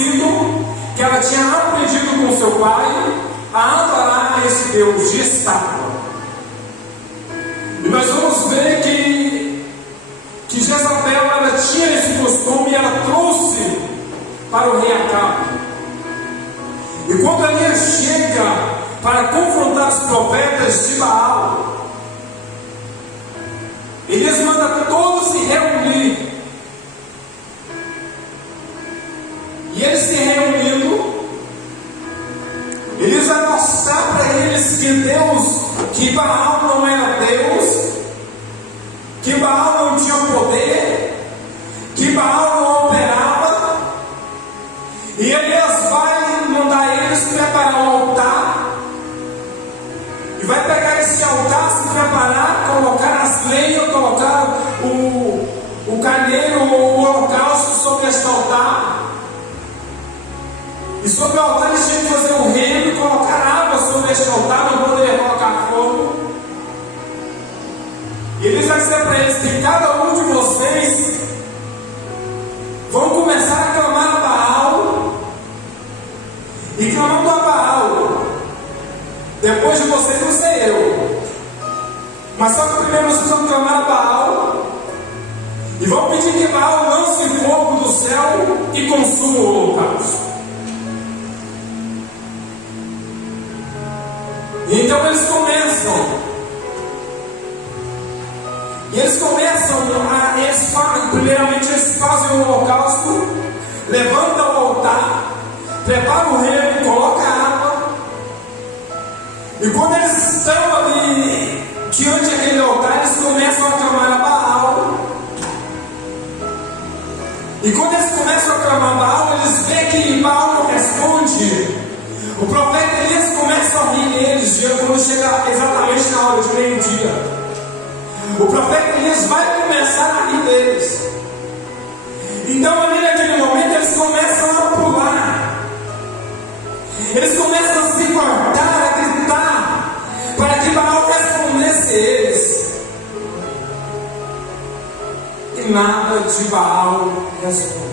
acontecido que ela tinha aprendido com seu pai a adorar esse Deus de estátua. E nós vamos ver que Jezabel, ela tinha esse costume e ela trouxe para o rei Acabe. E quando Elias chega para confrontar os profetas de Baal, Elias manda todos se reunir. E eles se reunindo, Elias vai mostrar para eles que Baal não era Deus, que Baal não tinha poder, que Baal não operava. E Elias vai mandar eles preparar um altar, e vai pegar esse altar, se preparar, colocar as lenhas, colocar o carneiro ou o holocausto sobre este altar. E sobre o altar eles tinham que fazer um remo e colocar água sobre este altar, não poderia colocar fogo. E Elias vai dizer para eles que cada um de vocês vão começar a clamar a Baal, e clamando a Baal, depois de vocês não sei eu, mas só que primeiro vocês vão clamar a Baal, e vão pedir que Baal lance fogo do céu e consuma o holocausto. Então eles começam. E eles começam primeiramente eles fazem o holocausto, levantam o altar, preparam o remo, colocam a água. E quando eles estão ali diante daquele altar, eles começam a clamar a Baal. E quando eles começam a clamar a Baal, eles veem que Baal não responde. O profeta Elias começa a rir neles quando chega exatamente na hora de meio-dia. O profeta Elias vai começar a rir deles. Então, ali naquele momento, eles começam a pular. Eles começam a se cortar, a gritar, para que Baal respondesse a eles. E nada de Baal respondeu.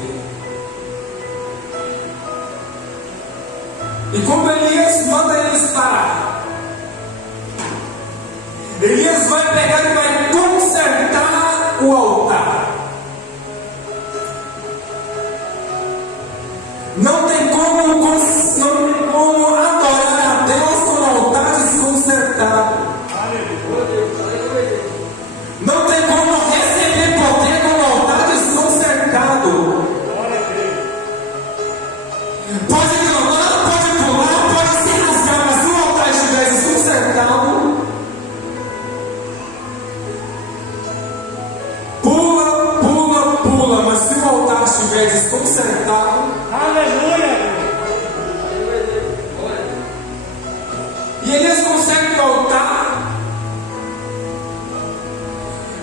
E quando Elias manda eles parar, Elias vai pegar e vai consertar o altar. Não tem como adorar a Deus com o altar desconcertado. Não tem como receber poder com o altar desconcertado. Pode clamar, pode pular, pode se rasgar, mas se o altar estiver desconcertado, pula, mas se o altar estiver desconcertado, aleluia! E Elias consegue o altar.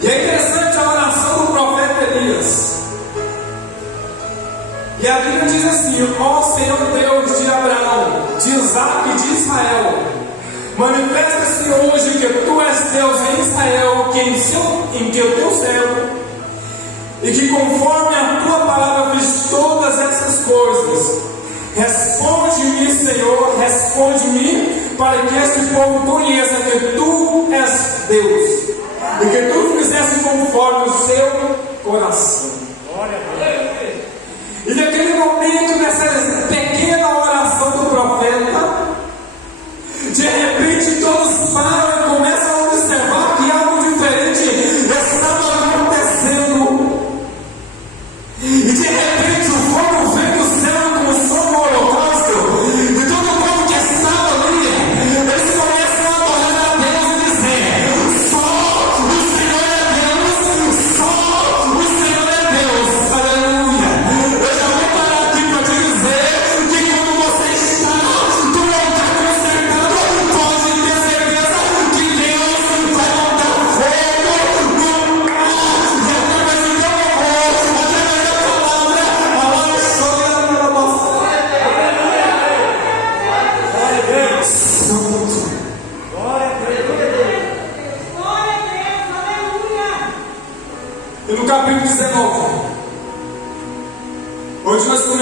E é interessante a oração do profeta Elias. E a Bíblia diz assim: ó Senhor Deus de Abraão, de Isaac e de Israel, manifesta-se hoje que tu és Deus em Israel, em que o teu céu, e que conforme a tua palavra fiz todas essas coisas. Responde-me, Senhor, responde-me, para que este povo conheça que tu és Deus, e que tu fizesse conforme o seu coração. Glória a Deus. E naquele momento, nessa pequena oração do profeta, de repente todos param e começam a observar que algo diferente estava acontecendo. E de repente o fogo vem do céu e consome o holocausto. E todo o povo que estava ali, eles começam a adorar a Deus e dizer: só o Senhor é Deus, só o Senhor é Deus. Aleluia. Eu já vou parar aqui para te dizer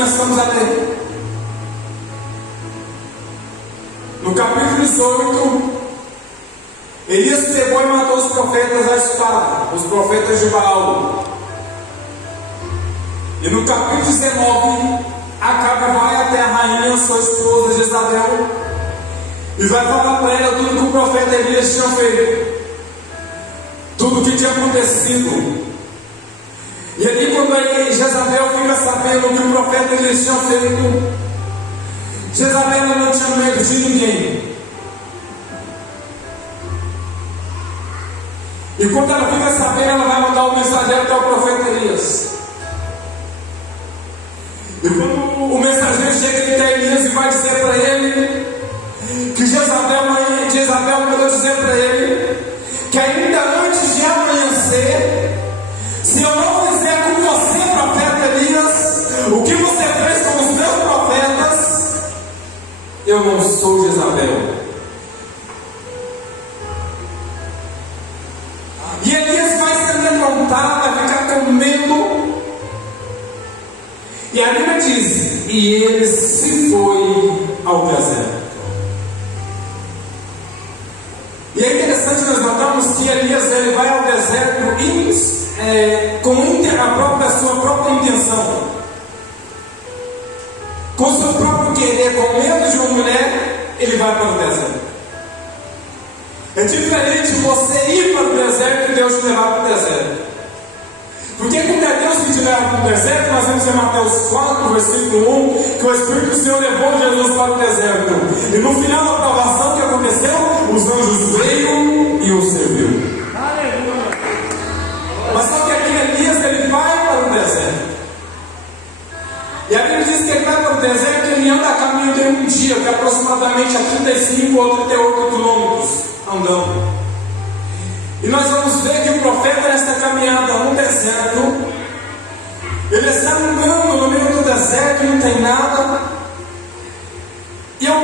começamos a ler. No capítulo 18, Elias pegou e matou os profetas à espada, os profetas de Baal. E no capítulo 19, Acabe vai até a rainha, sua esposa Jezabel, e vai falar para ela tudo que o profeta Elias tinha feito, tudo o que tinha acontecido. E ali, quando Jezabel fica sabendo que o profeta Elias tinha feito, Jezabel não tinha medo de ninguém. E quando ela fica sabendo, ela vai mandar um mensageiro que é o profeta Elias. E quando o mensageiro chega até Elias e vai dizer para ele que Jezabel mandou dizer para ele que ainda antes de amanhecer, se eu não fizer com você, profeta Elias, o que você fez com os meus profetas, eu não sou Jezabel. E Elias vai se amedrontar, vai ficar com medo. E a Bíblia diz: e ele se foi ao deserto. E é interessante nós notamos que Elias ele vai ao deserto com a sua própria intenção, com o seu próprio querer, com medo de uma mulher, ele vai para o deserto. É diferente você ir para o deserto e Deus te levar para o deserto. Porque quando é Deus que te leva para o deserto, nós vemos em Mateus 4, versículo 1, que o Espírito do Senhor levou Jesus para o deserto. E no final da provação, o que aconteceu? Os anjos veio e o serviu. Aleluia. Mas só que aqui Elias, ele vai para o deserto. E a Bíblia diz que ele vai para o deserto e ele anda a caminho de um dia, que é aproximadamente a 35 ou 38 quilômetros andando. E nós vamos ver que o profeta, nesta caminhada no deserto, ele está andando no meio do deserto, não tem nada. E o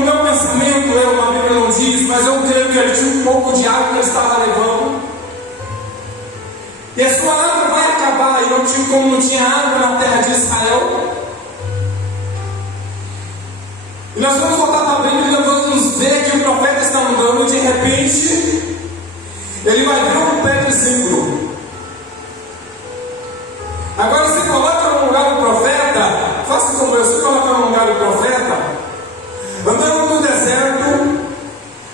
meu pensamento, a Bíblia não diz, mas eu creio que ele tinha um pouco de água que ele estava levando. E a sua água vai acabar, e como não tinha água na terra de Israel. E nós vamos voltar para a Bíblia e nós vamos ver que o profeta está andando, e de repente ele vai ver um pé de zimbro. Agora você coloca no lugar do profeta, faça como eu, você coloca no lugar do profeta, andando no deserto,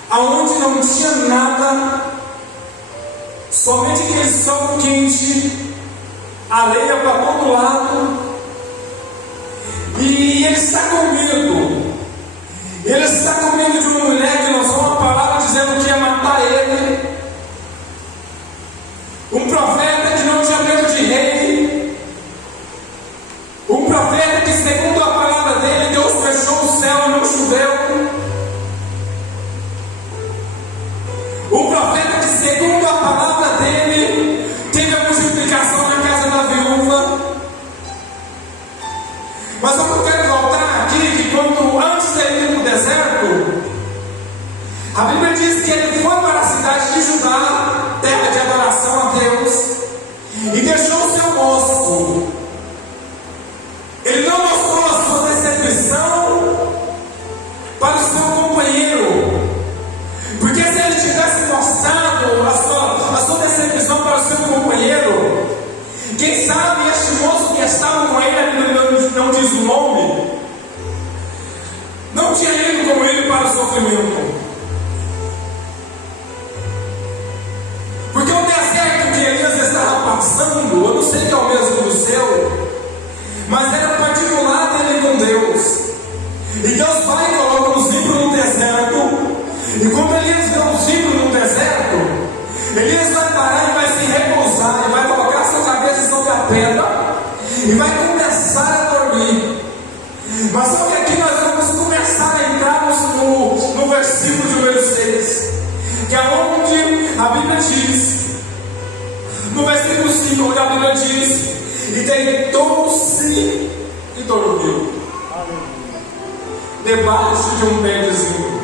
aonde não tinha nada, somente aquele sol quente, areia para todo lado, e ele está com medo. Ele está com medo de uma mulher que lançou uma palavra dizendo que ia matar ele. Um profeta que não tinha medo de rei. Um profeta que, segundo a palavra dele, Deus fechou o céu e não choveu. Um profeta que, segundo a palavra dele, teve a multiplicação na casa da viúva. Mas eu quero voltar aqui que antes de ele ir para o deserto, a Bíblia diz que ele foi para a cidade de Judá, terra de adoração a Deus, e deixou o seu rosto. Ele não mostrou a sua decepção para o seu companheiro, porque se ele tivesse mostrado a sua decepção para o seu companheiro, quem sabe este moço que estava com ele, a Bíblia não diz o nome, não tinha ido com ele para o sofrimento. Porque o deserto que Elias estava passando, eu não sei que é o mesmo do céu, mas era particular dele com Deus. E Deus vai e coloca um zimbro no deserto. E quando Elias vê um zimbro no deserto, Elias vai parar e vai se repousar, e vai colocar sua cabeça sobre a pedra e vai começar a dormir. Mas só que aqui nós vamos começar a entrar no versículo de número 6, que é onde a Bíblia diz, no versículo 5, onde a Bíblia diz: e deitou-se e dormiu debaixo de um pé de zimbro.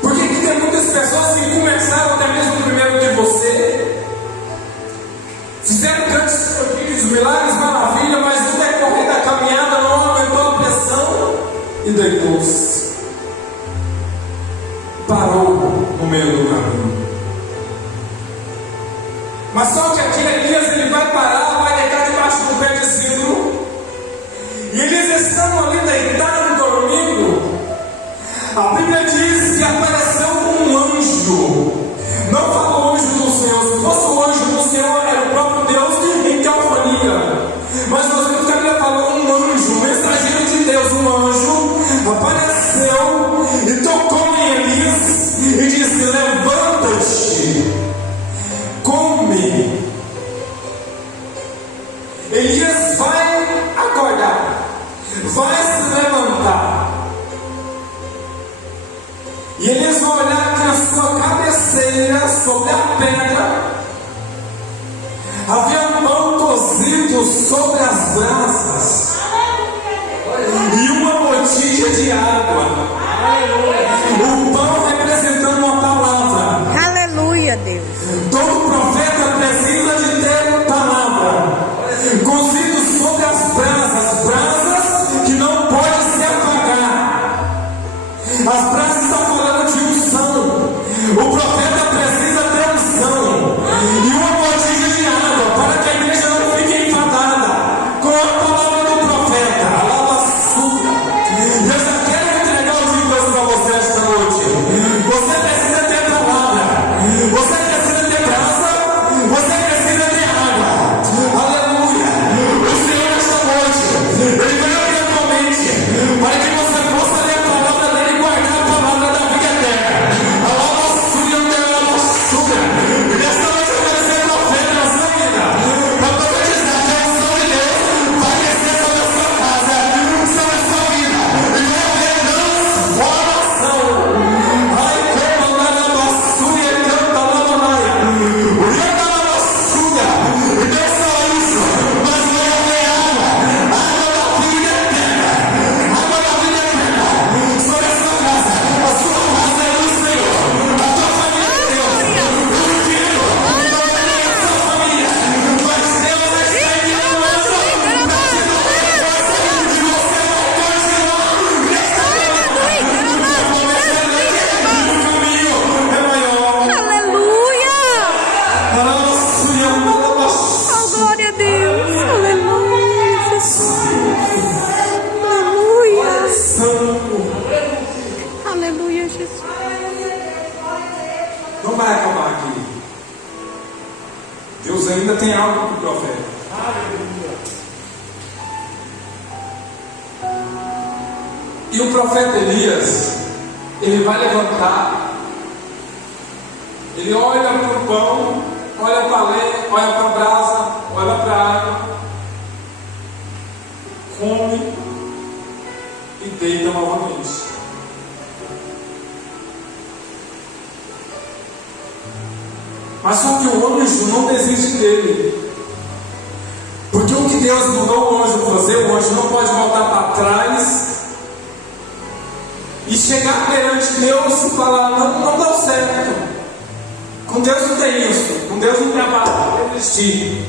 Porque aqui tem muitas pessoas que começaram até mesmo primeiro que você, fizeram grandes feitos milagres, maravilha, mas no decorrer da caminhada não aumentou a pressão e deitou-se. Parou no meio do caminho. Mas só que aqui Elias ele vai parar, vai deitar debaixo do pé de cedro. E eles estão ali deitados, dormindo. A Bíblia diz que apareceu um anjo. Não fala o anjo do Senhor. Se fosse o anjo do Senhor, era o próprio Deus em teofania. Mas nós vemos que a Bíblia falou um anjo, um mensageiro de Deus, um anjo, apareceu e tocou em Elias e disse: levanta-te, come. Elias vai acordar, vai se levantar. E eles vão olhar que na sua cabeceira, sobre a pedra, havia pão cozido sobre as brasas e uma botija de água. O pão representando uma palavra. Aleluia, Deus. Todo profeta precisa de ter palavra. Cozido sobre as brasas, brasas que não podem se apagar. As brasas estão falando de unção. O profeta precisa ter unção e uma botija de água para que a igreja não fique enfadada com a palavra do profeta. Alabaçuda. Eu já quero entregar o de Deus para você esta noite. Você precisa ter palavra, você precisa ter brasa, você precisa ter água. Aleluia. O Senhor esta noite, Ele vai abrir a tua mente para que você possa ler a palavra dele e guardar a palavra da vida eterna. Alabaçuda, alabaçuda. E nesta noite vai ser profeta na sua vida, para profetizar que a unção de Deus vai descer sobre a sua casa, sobre a sua vida, e vai haver transformação. Ai, como alabaçuda, canta alabaia. O rio da alabaçuda, e Deus fala isso, mas vai haver água da vida eterna, água da vida eterna, sobre a sua casa. A sua casa é do Senhor, a tua família é de Deus, o filho, não é a sua família, mas Deus está enviando a sua vida, e você vai continuar nesta caminho é maior. Aleluia. Alabaçuda, alabaçuda. Oh, glória a Deus. Aleluia, Jesus. Aleluia. Santo. Aleluia, Jesus. Não vai acabar aqui. Deus ainda tem algo para o profeta. E o profeta Elias, ele vai levantar, ele olha para o pão, olha para a lenha, olha para a brasa, olha para a água, come e deita novamente. Mas só que o anjo não desiste dele. Porque o que Deus mandou o anjo fazer, o anjo não pode voltar para trás e chegar perante Deus e falar: não deu certo. Com Deus não tem isso. Com Deus não trabalha, desistir.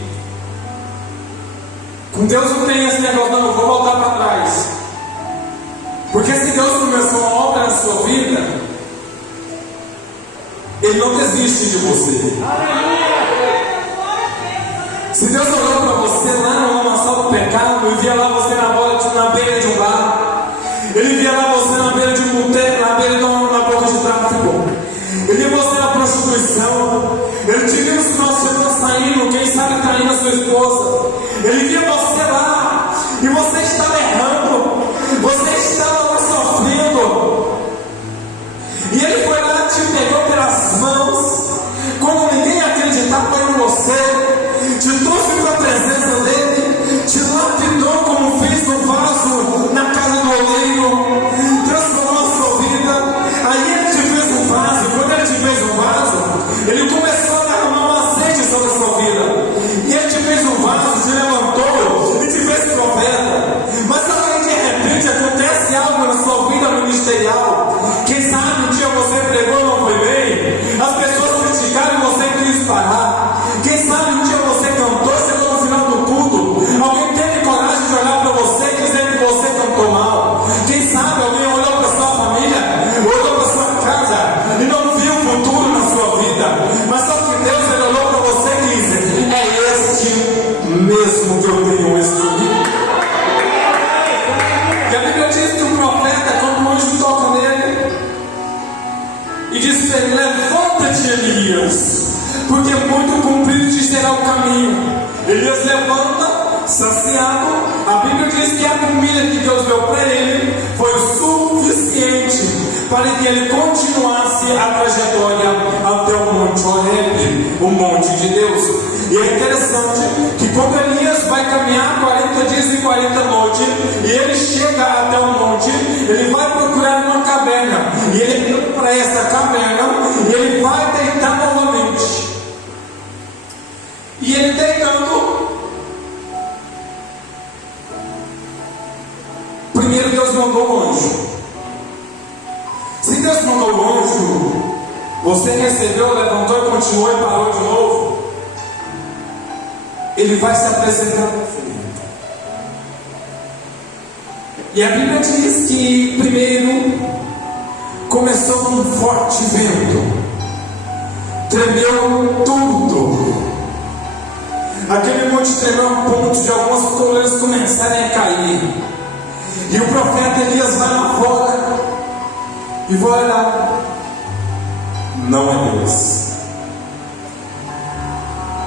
Com Deus não tem esse negócio: não, eu vou voltar para trás. Porque se Deus começou uma obra na sua vida, Ele não desiste de você. Se Deus olhou para você lá no lamaçal do pecado e via lá você na beira de um bar, Ele via lá você na beira de um boteco, na boca de tráfico, Ele via você na prostituição, Ele te viu no final de semana saindo, quem sabe traindo a sua esposa, Ele via você lá e você estava errando, você estava lá sofrendo, e Ele foi lá, te pegou pelas mãos, quando ninguém acreditava em você, te trouxe para a presença dele, te lapidou como fez no vaso na casa do oleiro, transformou a sua vida. Aí Ele te fez um vaso, e quando Ele te fez um vaso, Ele começou a derramar um azeite sobre a sua vida, e Ele te fez um vaso, te levantou e te fez profeta. Mas saciado, a Bíblia diz que a comida que Deus deu para ele foi o suficiente para que ele continuasse a trajetória até o Monte Horebe, o monte de Deus. E é interessante que quando Elias vai caminhar 40 dias e 40 noites, e ele chega até o monte, ele vai procurar uma caverna, e ele entra para essa caverna, e ele vai deitar novamente. E ele deitando, primeiro Deus mandou o anjo. Se Deus mandou o anjo, você recebeu, levantou e continuou e parou de novo, ele vai se apresentar para você. E a Bíblia diz que primeiro começou um forte vento, tremeu tudo. Aquele monte tremeu a ponto de algumas colunas começarem a cair. E o profeta Elias vai lá fora e vai olhar. Não é Deus.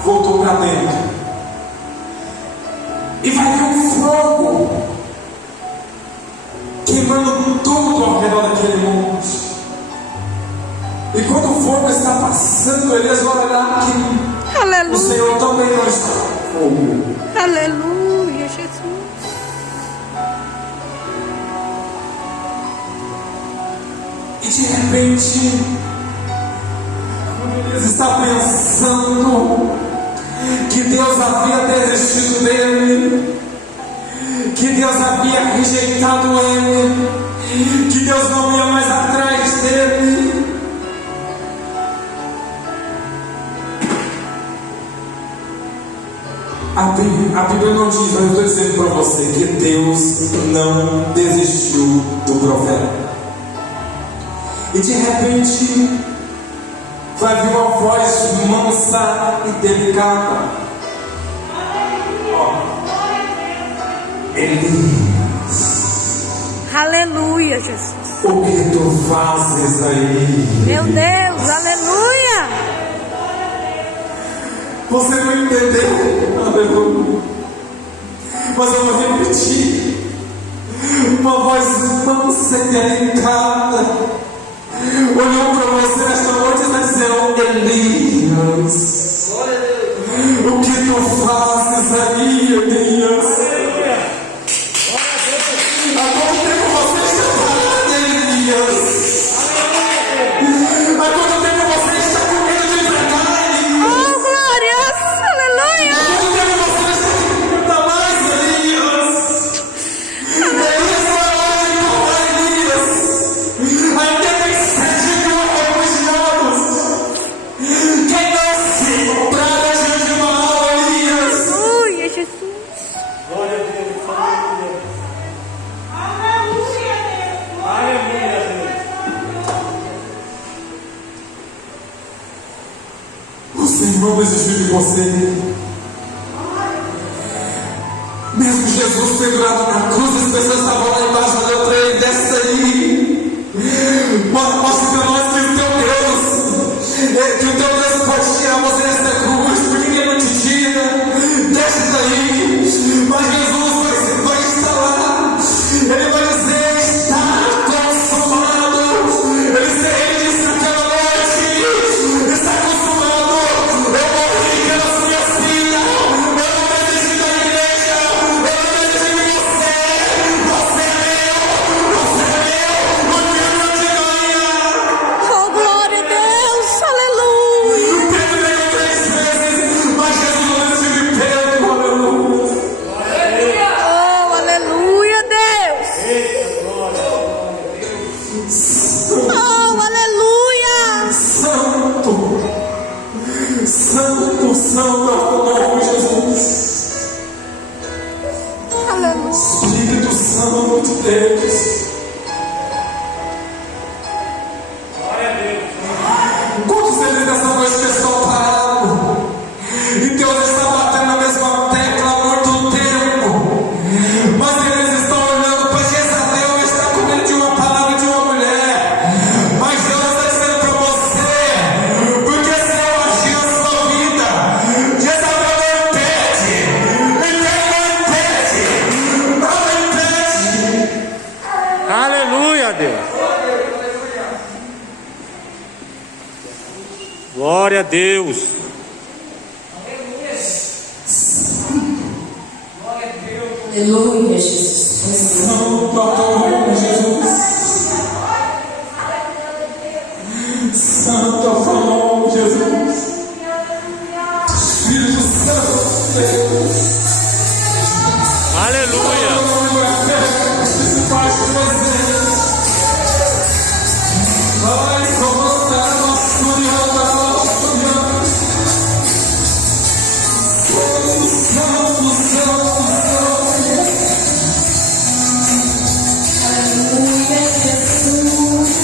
Voltou para dentro e vai ver um fogo queimando tudo ao redor daquele monte. E quando o fogo está passando, Elias vai olhar que o Aleluia. Senhor também não está com fogo. Aleluia, Jesus. E de repente, quando Elias está pensando que Deus havia desistido dele, que Deus havia rejeitado ele, que Deus não ia mais atrás dele, a Bíblia não diz, mas eu estou dizendo para você que Deus não desistiu do profeta. E de repente vai vir uma voz mansa e delicada. Elias, Aleluia, Jesus. o que tu fazes aí? Meu Deus, aleluia. Você não entendeu? Aleluia. Mas eu vou repetir. Uma voz mansa e delicada olhou para você nesta noite e está dizendo: Elias, o que tu fazes aí, Elias? Há quanto tempo você está parado, Elias? Há quanto tempo você está com medo de pregar, Elias? Oh, glórias, aleluia. Há quanto tempo você está com medo mais, Elias? Elias vai lá de novo, Elias. Ainda tem 7 mil refugiados que não se compraram diante de Baal, Elias. Aleluia, Jesus. Glória a Deus. Aleluia. Aleluia, Deus. O Senhor não desistiu de você. Mesmo Jesus pendurado na cruz, as pessoas estavam lá embaixo olhando para ele: desce daí. Mostra para nós que o teu Deus pode tirar você desta cruz, porque ele não te tira. Desce daí. Mas Jesus vai estar lá. Ele vai dizer: está consumado. Ele disse naquela noite: está consumado. Eu morri pelas minhas filhas. Eu não desisti da igreja. Eu não desisti de você. Você é meu. Você é meu. O Deus não te ganha. Oh, glória a Deus, aleluia. Pedro veio 3 vezes, mas Jesus não desistiu de Pedro. Aleluia. Oh, aleluia, Deus. Oh, aleluia. Santo, Santo, Santo é o nome de Jesus. Aleluia. Espírito Santo de Deus. Glória a Deus. Quantos deles nessa noite que estão parados? E Deus está batendo na mesma tecla há muito tempo. Mas eles estão olhando para Jezabel e está com medo de uma palavra de uma mulher. Mas Deus está dizendo para você: porque se eu agir na sua vida, Jezabel não impede. E quem não impede Deus. Glória a Deus. Aleluia, Jesus. Santo amor, Jesus. Santo amor, Jesus. Espírito Santo, Deus. Aleluia. Se faz presente. Vai comandar nosso Santo, Santo, Aleluia, Jesus.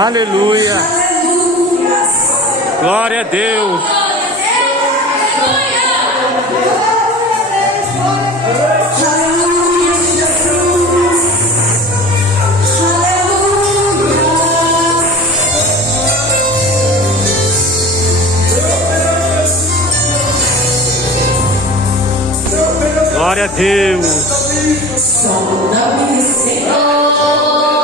Aleluia. Glória a Deus. Aleluia, Jesus. Glória a Deus. Só não me Senhor.